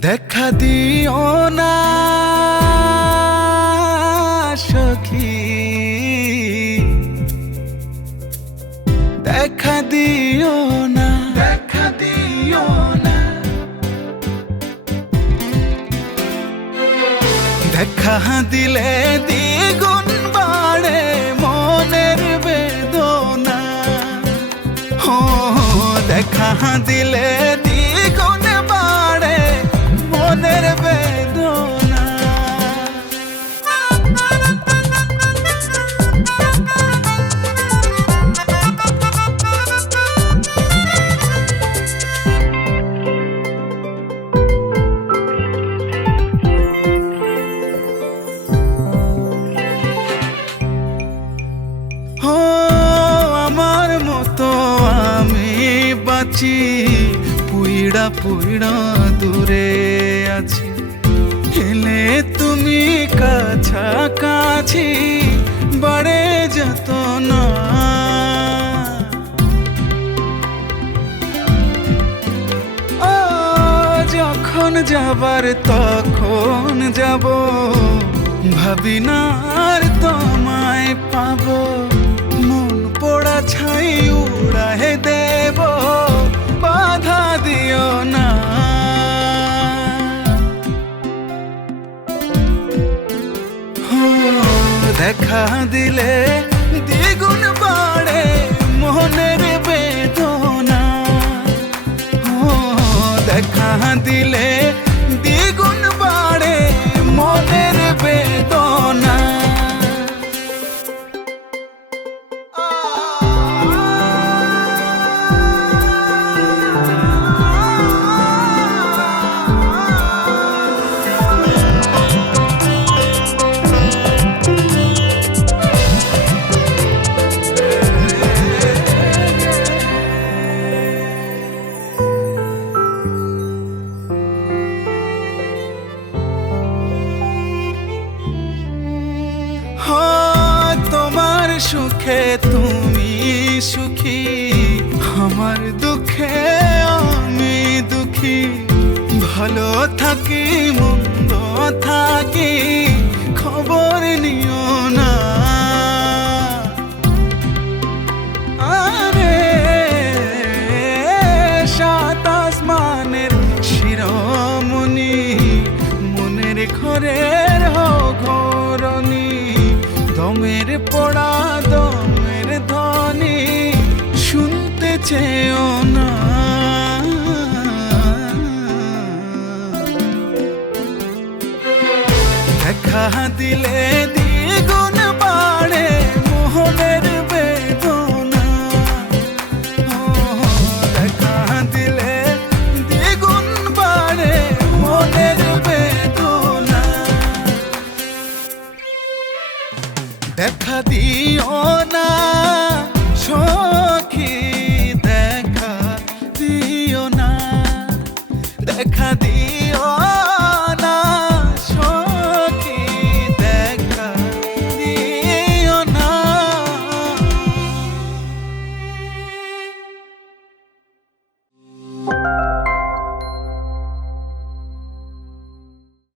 দেখা দিও না সখী। দেখা দিও না। দেখা দিও না। দেখা দিলে দ্বিগুণ বাড়ে মনের বেদনা। হো দেখা দিলে বাঁচি পুইড়া পুইড়া দূরে আছি। হেলে তুমি কাছাকাছি, বাড়ে যত না। যখন যাবার তখন যাব ভাবি না আর তোমায় পাবো দেখা দিলে দ্বিগুণ বাড়ে মনের বেদনা। ও দেখা দিলে দ্বিগুণ সুখে তুমি সুখী আমার দুঃখে আমি দুঃখী। ভালো থাকি মন্দ থাকি খবর নিও না। চেয়েও না। দেখা দিলে দ্বিগুণ মোহনের